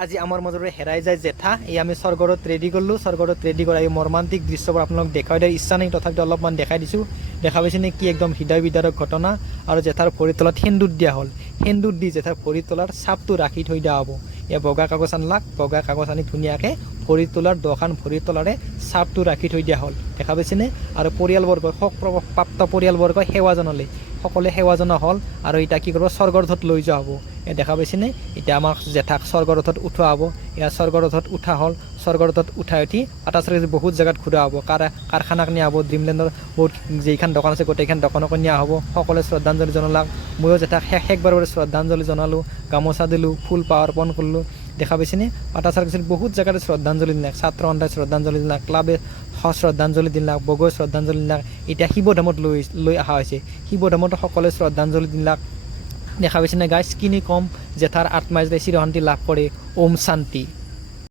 আজি আমাৰ মাজৰে হেৰাই যায় জেঠা এই আমি স্বৰ্গৰত ৰেডি কৰিলোঁ স্বৰ্গৰত ৰেডি কৰা এই মৰ্মান্তিক দৃশ্যবোৰ আপোনালোক দেখাই দিয়াৰ ইচ্ছা নাই তথাপিতো অলপমান দেখাই দিছোঁ দেখা পাইছেনে কি একদম হৃদয় বিদাৰক ঘটনা আৰু জেঠাৰ ভৰিৰ তলত সেন্দুৰ দিয়া হ'ল সেন্দুৰ দি জেঠাৰ ভৰিৰ তলৰ চাপটো ৰাখি থৈ দিয়া হ'ব এই বগা কাগজ আনলাক বগা কাগজ আনি ধুনীয়াকৈ ভৰিৰ তলৰ দোকান ভৰিৰ তলৰে চাপটো ৰাখি থৈ দিয়া হ'ল দেখা পাইছেনে আৰু পৰিয়ালবৰ্গ শোকপ্ৰাপ্ত পৰিয়ালবৰ্গ সেৱা জনালে সকলোৱে সেৱা জনোৱা হ'ল আৰু এতিয়া কি কৰিব স্বৰ্গৰথত লৈ যোৱা হ'ব দেখা পাইছেনে এতিয়া আমাক জেঠাক স্বৰ্গৰথত উঠোৱা হ'ব এয়া স্বৰ্গৰথত উঠা হ'ল স্বৰ্গৰথত উঠাই উঠি আটাচৰে বহুত জেগাত ঘূৰা হ'ব কাৰখানাক নিয়া হ'ব ড্ৰিমলেণ্ডৰ বহুত যেইখন দোকান আছে গোটেইখন দোকানকো নিয়া হ'ব সকলোৱে শ্ৰদ্ধাঞ্জলি জনালাক ময়ো জেঠাক শেষবাৰৰ বাবে শ্ৰদ্ধাঞ্জলি জনালোঁ গামোচা দিলোঁ ফুল অৰ্পণ কৰিলোঁ দেখা পাইছেনে আটাচাৰ কৈছিল বহুত জেগাতে শ্ৰদ্ধাঞ্জলি দিলাক ছাত্ৰ সন্থাই শ্ৰদ্ধাঞ্জলি দিলাক ক্লাবে শ্ৰদ্ধাঞ্জলি দিলাক বগৈ শ্ৰদ্ধাঞ্জলি দিলাক এতিয়া শিৱধামত লৈ অহা হৈছে শিৱধামতো সকলোৱে শ্ৰদ্ধাঞ্জলি দিলাক দেখা পাইছেনে গাইছ কিনি কম জেঠাৰ আত্মাই যে চিৰশান্তি লাভ কৰে ওম শান্তি।